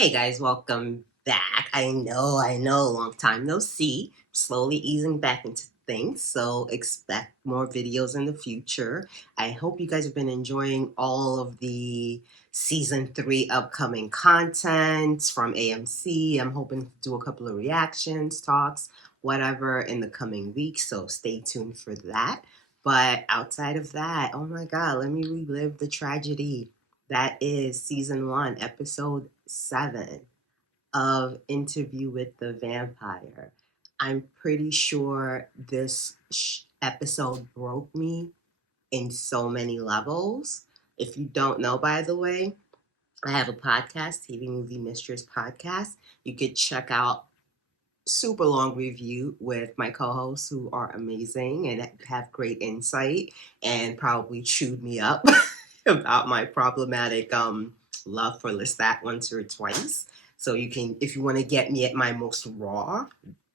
Hey guys, welcome back. I know, long time no see. Slowly easing back into things, so expect more videos in the future. I hope you guys have been enjoying all of the season 3 upcoming content from AMC. I'm hoping to do a couple of reactions, talks, whatever in the coming weeks, so stay tuned for that. But outside of that, oh my god, let me relive the tragedy that is season 1, episode 7 of Interview with the Vampire. I'm pretty sure this episode broke me in so many levels. If you don't know, by the way, I have a podcast, TV Movie Mistress podcast. You could check out super long review with my co-hosts who are amazing and have great insight and probably chewed me up about my problematic love for Lestat once or twice. So you can, if you want to get me at my most raw,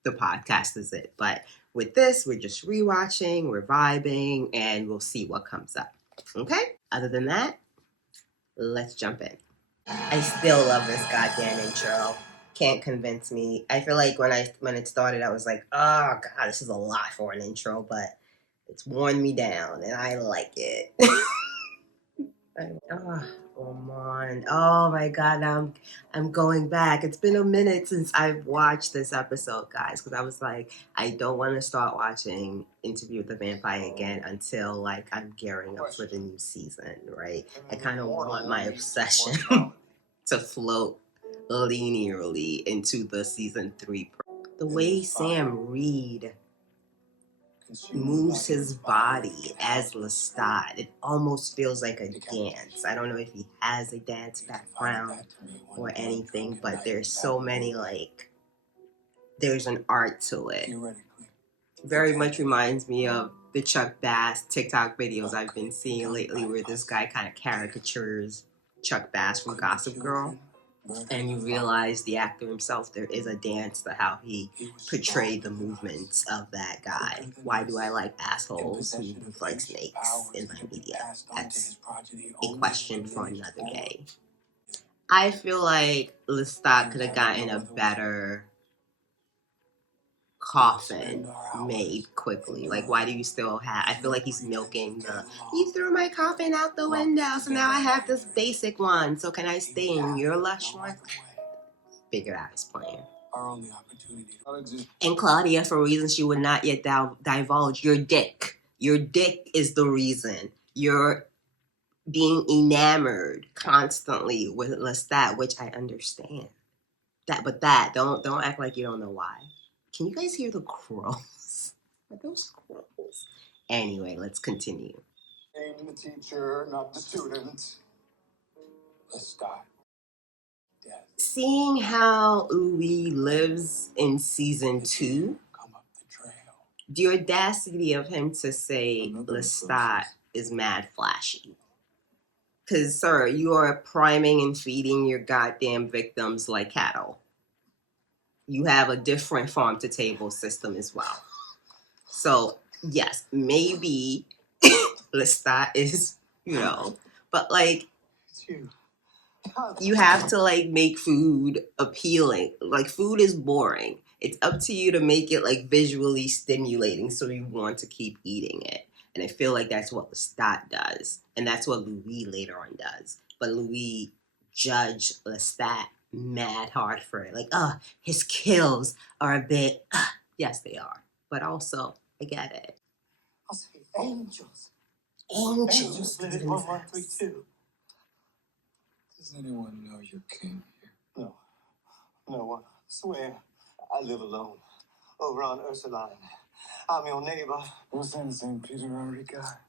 the podcast is it. But with this, we're just rewatching, we're vibing, and we'll see what comes up. Okay? Other than that, let's jump in. I still love this goddamn intro. Can't convince me. I feel like when it started, I was like, oh god, this is a lot for an intro, but it's worn me down, and I like it. Come on. Oh my god, I'm going back. It's been a minute since I've watched this episode, guys, because I was like, I don't want to start watching Interview with the Vampire again until like I'm gearing up for the new season, right? I kind of want my obsession to float linearly into the season 3. The way Sam Reed moves his body as Lestat, it almost feels like a dance. I don't know if he has a dance background or anything, but there's so many, like, there's an art to it. Very much reminds me of the Chuck Bass TikTok videos I've been seeing lately where this guy kind of caricatures Chuck Bass from Gossip Girl. And you realize the actor himself, there is a dance to how he portrayed the movements of that guy. Why do I like assholes who move like snakes in my media? That's a question for another day. I feel like Lestat could have gotten a better coffin made quickly. Like, why do you still have? I feel like he's milking the. You threw my coffin out the window, so now I have this basic one. So can I stay in your lush one? Figure out his plan. And Claudia, for reasons she would not yet divulge, your dick. Your dick is the reason. You're being enamored constantly with Lestat, which I understand. Don't act like you don't know why. Can you guys hear the crows? Are those crows? Anyway, let's continue. I'm the teacher, not the student. Lestat. Seeing how Louis lives in season 2, the audacity of him to say Lestat is mad flashy. Because, sir, you are priming and feeding your goddamn victims like cattle. You have a different farm to table system as well. So, yes, maybe Lestat is, but like, you have to like make food appealing. Like, food is boring. It's up to you to make it like visually stimulating so you want to keep eating it. And I feel like that's what Lestat does. And that's what Louis later on does. But Louis judged Lestat mad hard for it. Like, his kills are a bit, yes, they are. But also, I get it. I'll say angels. Angels. Live in 1132. Does anyone know you came here? No one. I swear. I live alone. Over on Ursuline. I'm your neighbor. What's in St. Peter already got?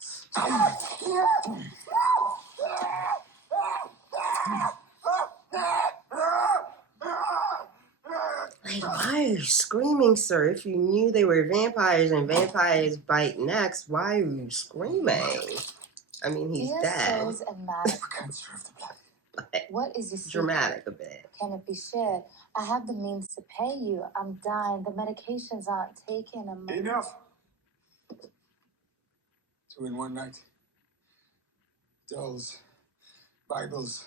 Like, why are you screaming, sir? If you knew they were vampires and vampires bite necks, why are you screaming? I mean, he's dead. But what is your dramatic a bit. Can it be shared? I have the means to pay you. I'm dying. The medications aren't taken. Enough. 2 in one night. Dolls, Bibles,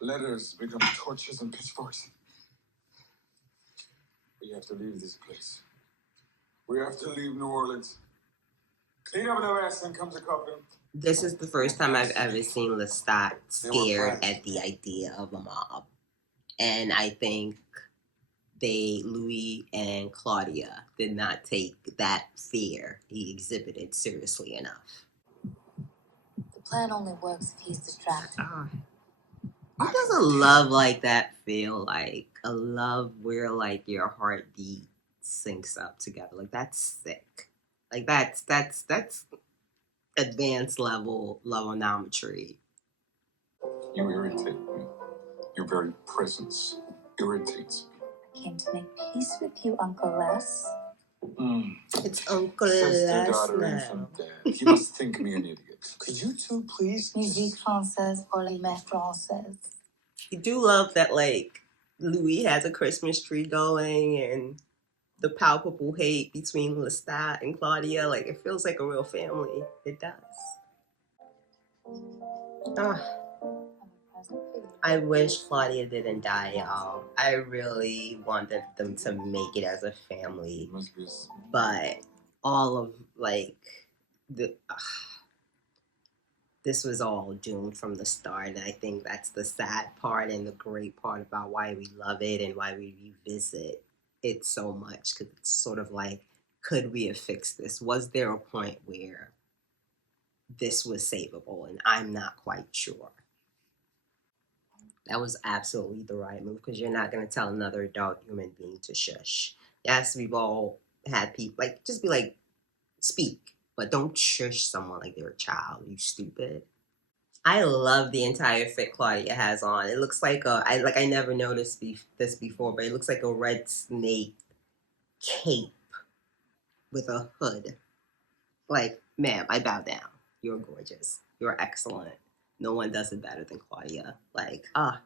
Letters become torches and pitchforks. We have to leave this place. We have to leave New Orleans. Clean up the mess and come to coffee. This is the first time I've ever seen Lestat scared at the idea of a mob. And I think Louis and Claudia, did not take that fear he exhibited seriously enough. The plan only works if he's distracted. What does a love like that feel like? A love where like your heartbeat syncs up together. Like that's sick. Like that's advanced level logonometry. You irritate me. Your very presence irritates me. I came to make peace with you, Uncle Les. It's Uncle Sister, Les daughter, now. infant, dad. You must think me an idiot. Could you two please? Musique française pour les mères françaises. You do love that like Louis has a Christmas tree going and the palpable hate between Lestat and Claudia. Like it feels like a real family. It does. I wish Claudia didn't die, y'all. I really wanted them to make it as a family. But all of like this was all doomed from the start, and I think that's the sad part and the great part about why we love it and why we revisit it so much, because it's sort of like, could we have fixed this? Was there a point where this was savable? And I'm not quite sure. That was absolutely the right move, because you're not going to tell another adult human being to shush. Yes, we've all had people like just be like, speak, but don't shush someone like they're a child. You stupid. I love the entire fit Claudia has on. It looks like I never noticed this before, but it looks like a red snake cape with a hood. Like, ma'am, I bow down. You're gorgeous. You're excellent. No one does it better than Claudia. Like, love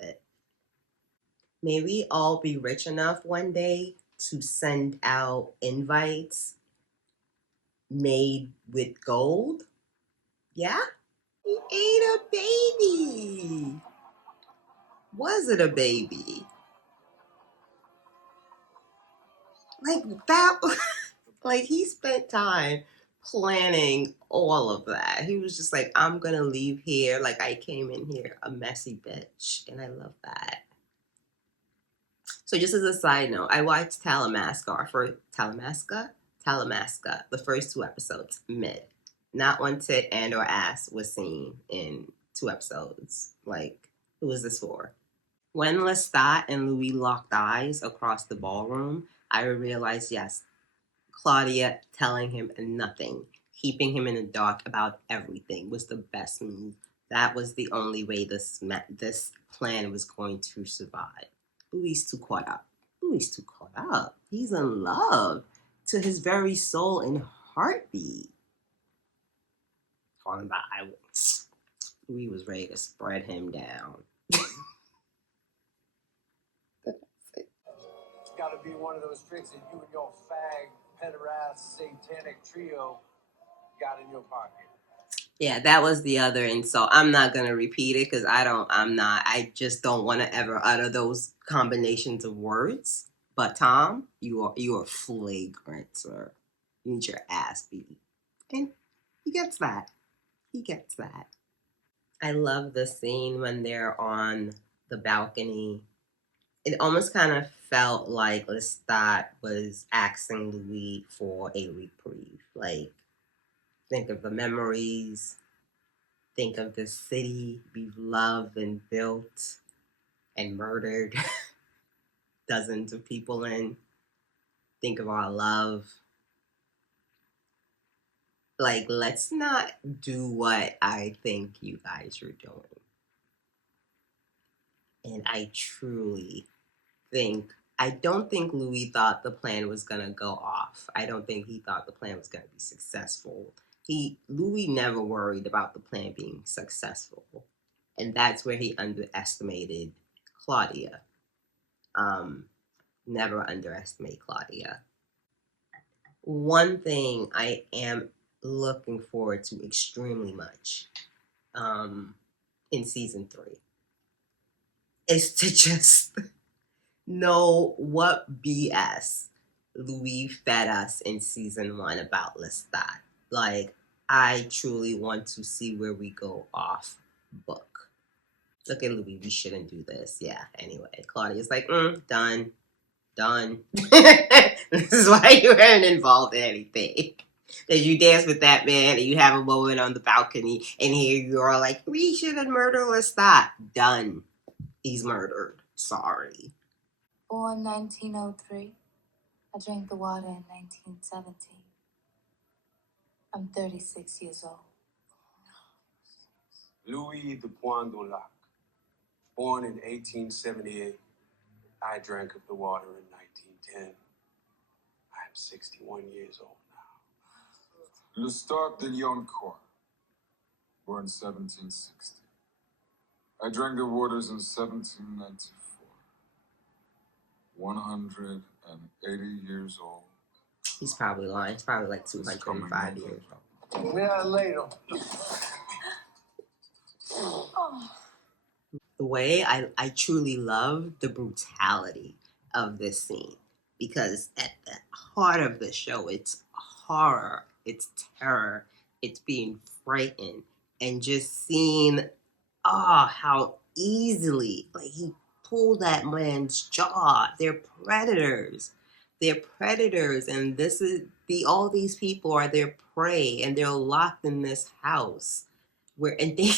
it. May we all be rich enough one day to send out invites made with gold. Yeah? He ate a baby. Was it a baby? Like that, like he spent time planning all of that. He was just like, I'm gonna leave here like I came in here a messy bitch. And I love that. So just as a side note, I watched Talamasca, the first 2 episodes, mid. Not one tit and or ass was seen in 2 episodes. Like, who is this for? When Lestat and Louis locked eyes across the ballroom, I realized, yes, Claudia telling him nothing, keeping him in the dark about everything was the best move. That was the only way this plan was going to survive. Louis too caught up. He's in love to his very soul and heartbeat. Talking about Louis was ready to spread him down. It's got to be one of those tricks that you and your fag, pederast, satanic trio got in your pocket. Yeah, that was the other insult. I'm not gonna repeat it because I just don't want to ever utter those combinations of words. But Tom, you are flagrant, sir. You need your ass beat. And he gets that. I love the scene when they're on the balcony. It almost kind of felt like Lestat was asking Louis for a reprieve. Like, think of the memories. Think of the city we've loved and built and murdered dozens of people in. Think of our love. Like, let's not do what I think you guys are doing. And I don't think Louis thought the plan was going to go off. I don't think he thought the plan was going to be successful. Louis never worried about the plan being successful. And that's where he underestimated Claudia. Never underestimate Claudia. One thing I am looking forward to extremely much in season 3 is to just know what BS Louis fed us in season 1 about Lestat. Like, I truly want to see where we go off book. Look at Louis, we shouldn't do this. Yeah, anyway, Claudia's like, done. Done. This is why you weren't involved in anything. Because you dance with that man and you have a moment on the balcony, and here you are like, we shouldn't murder Lestat. Done. He's murdered. Sorry. Born 1903. I drank the water in 1917. I'm 36 years old. Louis de Poindolac, born in 1878. I drank of the water in 1910. I am 61 years old now. Lestat de Lioncourt, born 1760. I drank the waters in 1794. 180 years old. He's probably lying. He's probably like 205 years old. We are later. The way I truly love the brutality of this scene, because at the heart of the show, it's horror, it's terror, it's being frightened, and just seeing how easily like he pulled that man's jaw. They're predators. They're predators, and this is all these people are their prey, and they're locked in this house where and they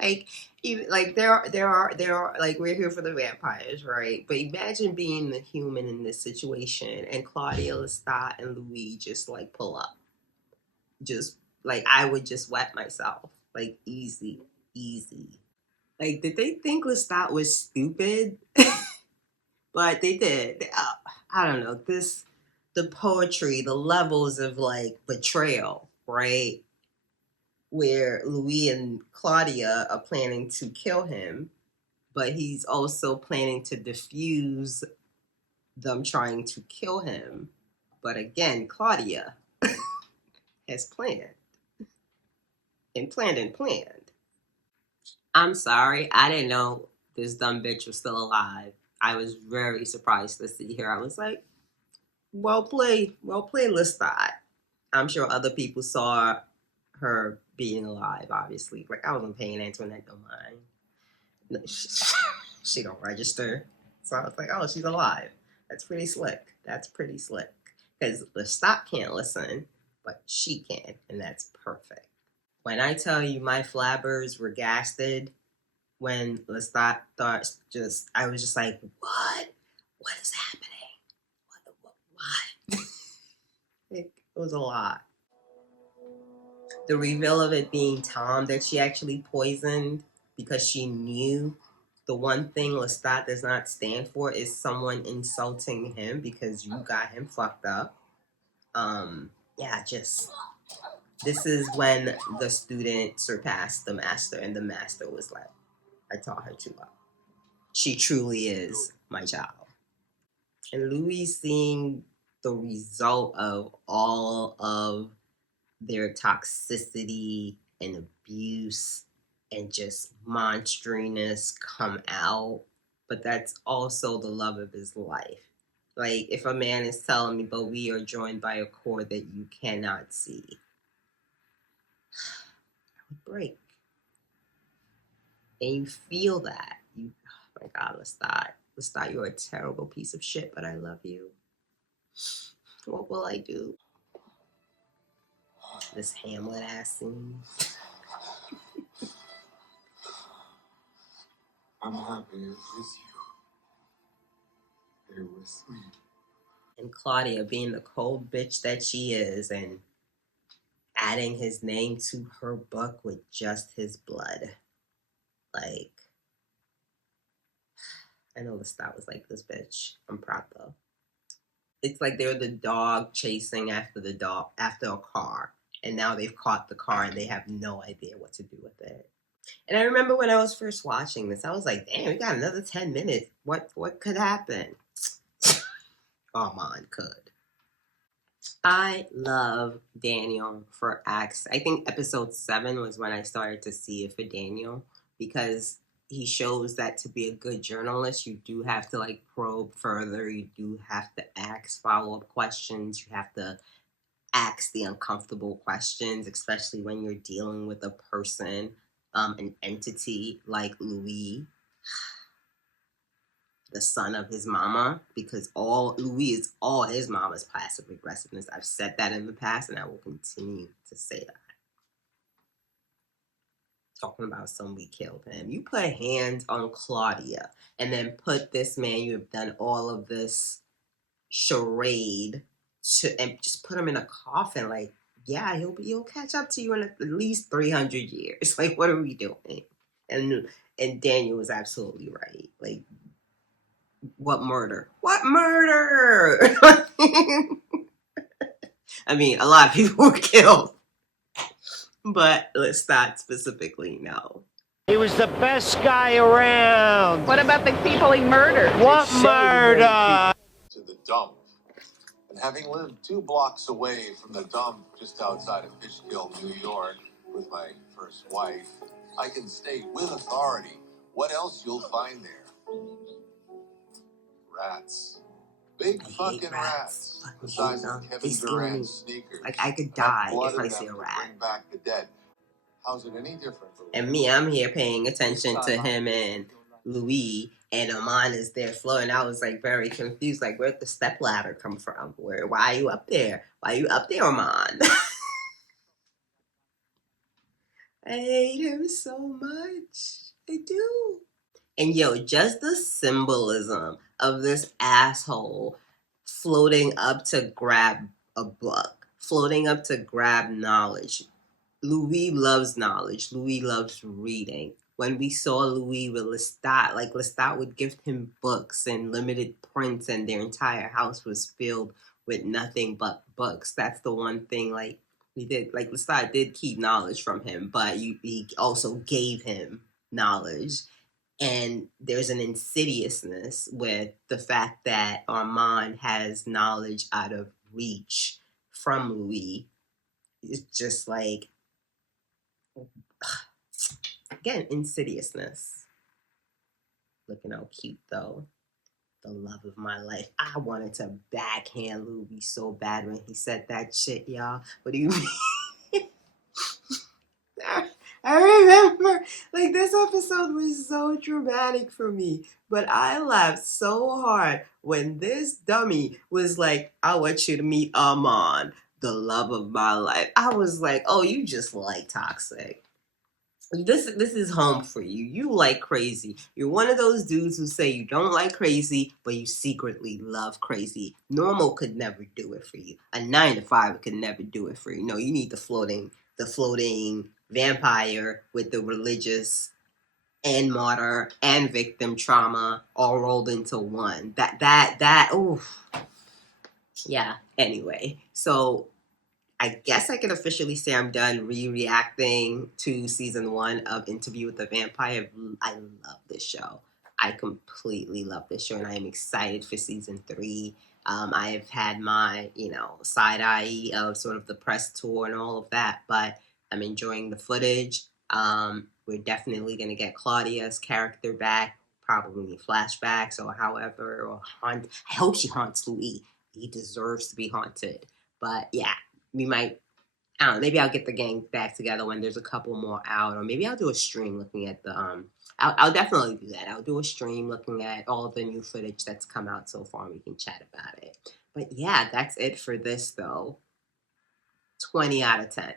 like even like there are like we're here for the vampires, right? But imagine being the human in this situation, and Claudia Lestat and Louis just like pull up, just like I would just wet myself, like easy, easy. Like, did they think Lestat was stupid? But they did. I don't know. The poetry, the levels of like betrayal, right? Where Louis and Claudia are planning to kill him, but he's also planning to defuse them trying to kill him. But again, Claudia has planned and planned and planned. I'm sorry, I didn't know this dumb bitch was still alive. I was very surprised to see her. I was like, well played, Lestat. I'm sure other people saw her being alive, obviously. Like, I wasn't paying Antoinette no mind. No, she don't register. So I was like, oh, she's alive. That's pretty slick. That's pretty slick. Because Lestat can't listen, but she can, and that's perfect. When I tell you my flabbers were gasted when Lestat thought I was just like, what? What is happening? What? It was a lot. The reveal of it being Tom that she actually poisoned because she knew the one thing Lestat does not stand for is someone insulting him because you got him fucked up. Yeah, just this is when the student surpassed the master, and the master was like, I taught her too well. She truly is my child. And Louis seeing the result of all of their toxicity and abuse and just monsteriness come out. But that's also the love of his life. Like, if a man is telling me, but we are joined by a cord that you cannot see, I would break. And you feel that. Oh my God, Lestat, you're a terrible piece of shit, but I love you. What will I do? This Hamlet ass scene. I'm happy you're with you. You're with me. And Claudia being the cold bitch that she is and adding his name to her book with just his blood. Like, I know Lestat was like this bitch. I'm proud though. It's like they're the dog chasing after a car. And now they've caught the car and they have no idea what to do with it. And I remember when I was first watching this, I was like, damn, we got another 10 minutes. What could happen? Armand could. I love Daniel for acts. I think episode 7 was when I started to see it for Daniel because he shows that to be a good journalist, you do have to like probe further. You do have to ask follow-up questions. You have to ask the uncomfortable questions, especially when you're dealing with a person, an entity like Louis, the son of his mama, because all Louis is all his mama's passive aggressiveness. I've said that in the past, and I will continue to say that. Talking about somebody killed him. You put hands on Claudia, and then put this man. You have done all of this charade and just put him in a coffin. Like, yeah, he'll catch up to you in at least 300 years. Like, what are we doing? And Daniel was absolutely right. Like, what murder? What murder? I mean, a lot of people were killed, but let's not specifically know. He was the best guy around. What about the people he murdered? What murder? To the dump. And having lived 2 blocks away from the dump just outside of Fishkill, New York, with my first wife, I can state with authority what else you'll find there. Rats. Big fucking rats. The size of Kevin Durant's sneakers. Like, I could die if I see a rat. Bring back the dead. How's it any different? And me, I'm here paying attention to him and Louis, and Amon is there floating. I was like very confused. Like, where'd the stepladder come from? Why are you up there? Why are you up there, Amon? I hate him so much. I do. And yo, just the symbolism of this asshole floating up to grab a book, floating up to grab knowledge. Louis loves knowledge. Louis loves reading. When we saw Louis with Lestat, like Lestat would gift him books and limited prints, and their entire house was filled with nothing but books. That's the one thing, like, he did, like Lestat did keep knowledge from him, but he also gave him knowledge. And there's an insidiousness with the fact that Armand has knowledge out of reach from Louis. It's just like, again, insidiousness. Looking all cute though. The love of my life. I wanted to backhand Louis so bad when he said that shit, y'all. What do you mean? I remember, like, this episode was so dramatic for me, but I laughed so hard when this dummy was like, I want you to meet Armand, the love of my life. I was like, oh, you just like toxic. This is home for you. You like crazy. You're one of those dudes who say you don't like crazy, but you secretly love crazy. Normal could never do it for you. A 9-to-5 could never do it for you. No, you need the floating vampire with the religious and martyr and victim trauma all rolled into one. Oof. Yeah. Anyway, so I guess I can officially say I'm done reacting to season 1 of Interview with the Vampire. I love this show. I completely love this show, and I am excited for season 3. I've had my, side eye of sort of the press tour and all of that, but I'm enjoying the footage. We're definitely going to get Claudia's character back, probably flashbacks or however, or haunt. I hope she haunts Louis. He deserves to be haunted. But yeah, we might, I don't know, maybe I'll get the gang back together when there's a couple more out, or maybe I'll do a stream looking at the, I'll definitely do that. I'll do a stream looking at all of the new footage that's come out so far, and we can chat about it. But yeah, that's it for this though. 20 out of 10.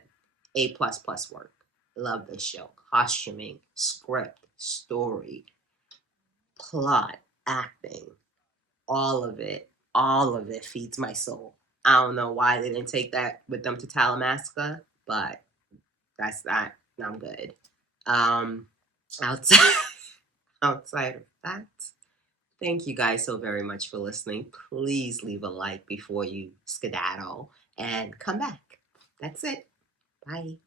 A++ work. Love this show. Costuming, script, story, plot, acting, all of it feeds my soul. I don't know why they didn't take that with them to Talamasca, but that's not. I'm good. Outside of that, thank you guys so very much for listening. Please leave a like before you skedaddle and come back. That's it. Bye.